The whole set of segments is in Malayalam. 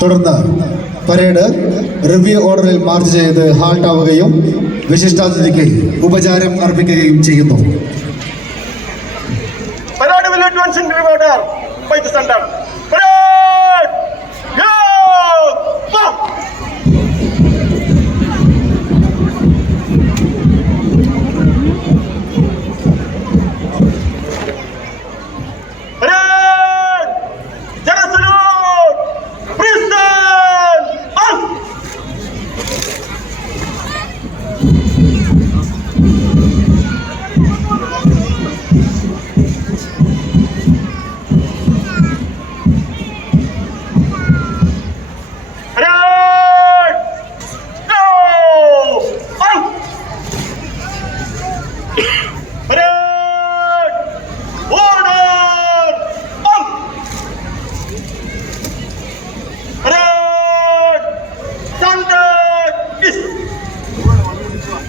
തുടർന്ന് പരേഡ് റിവ്യൂ ഓർഡറിൽ മാർച്ച് ചെയ്ത് ഹാൾട്ട് ആവുകയും വിശിഷ്ടാതിഥിക്ക് ഉപചാരം അർപ്പിക്കുകയും ചെയ്യുന്നു. Parade will advance in review order by the center. Parade! Go!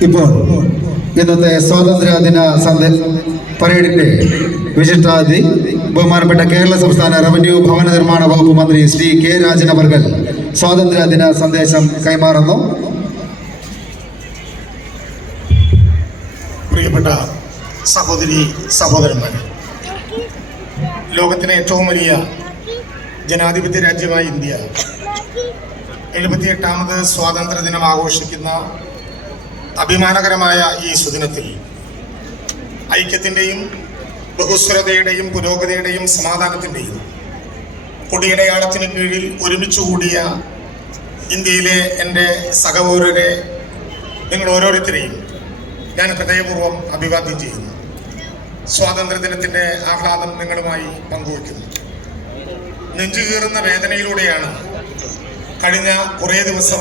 ഇപ്പോൾ ഇന്നത്തെ സ്വാതന്ത്ര്യദിന പരേഡിന്റെ വിശിഷ്ടാതിഥി ബഹുമാനപ്പെട്ട കേരള സംസ്ഥാന റവന്യൂ ഭവന നിർമ്മാണ വകുപ്പ് മന്ത്രി ശ്രീ കെ രാജൻ അവർകൾ സ്വാതന്ത്ര്യദിന സന്ദേശം കൈമാറുന്നു. പ്രിയപ്പെട്ട സഹോദരി സഹോദരന്മാർ, ലോകത്തിലെ ഏറ്റവും വലിയ ജനാധിപത്യ രാജ്യമായ ഇന്ത്യ 78ാമത് സ്വാതന്ത്ര്യ ദിനം ആഘോഷിക്കുന്ന അഭിമാനകരമായ ഈ സുദിനത്തിൽ ഐക്യത്തിൻ്റെയും ബഹുസ്വരതയുടെയും പുരോഗതിയുടെയും സമാധാനത്തിൻ്റെയും കൊടിയടയാളത്തിന് കീഴിൽ ഒരുമിച്ചുകൂടിയ ഇന്ത്യയിലെ എൻ്റെ സഹപൗരരെ, നിങ്ങൾ ഓരോരുത്തരെയും ഞാൻ ഹൃദയപൂർവ്വം അഭിവാദ്യം ചെയ്യുന്നു. സ്വാതന്ത്ര്യദിനത്തിൻ്റെ ആഹ്ലാദം നിങ്ങളുമായി പങ്കുവയ്ക്കുന്നു. നെഞ്ചുകീറുന്ന വേദനയിലൂടെയാണ് കഴിഞ്ഞ കുറേ ദിവസം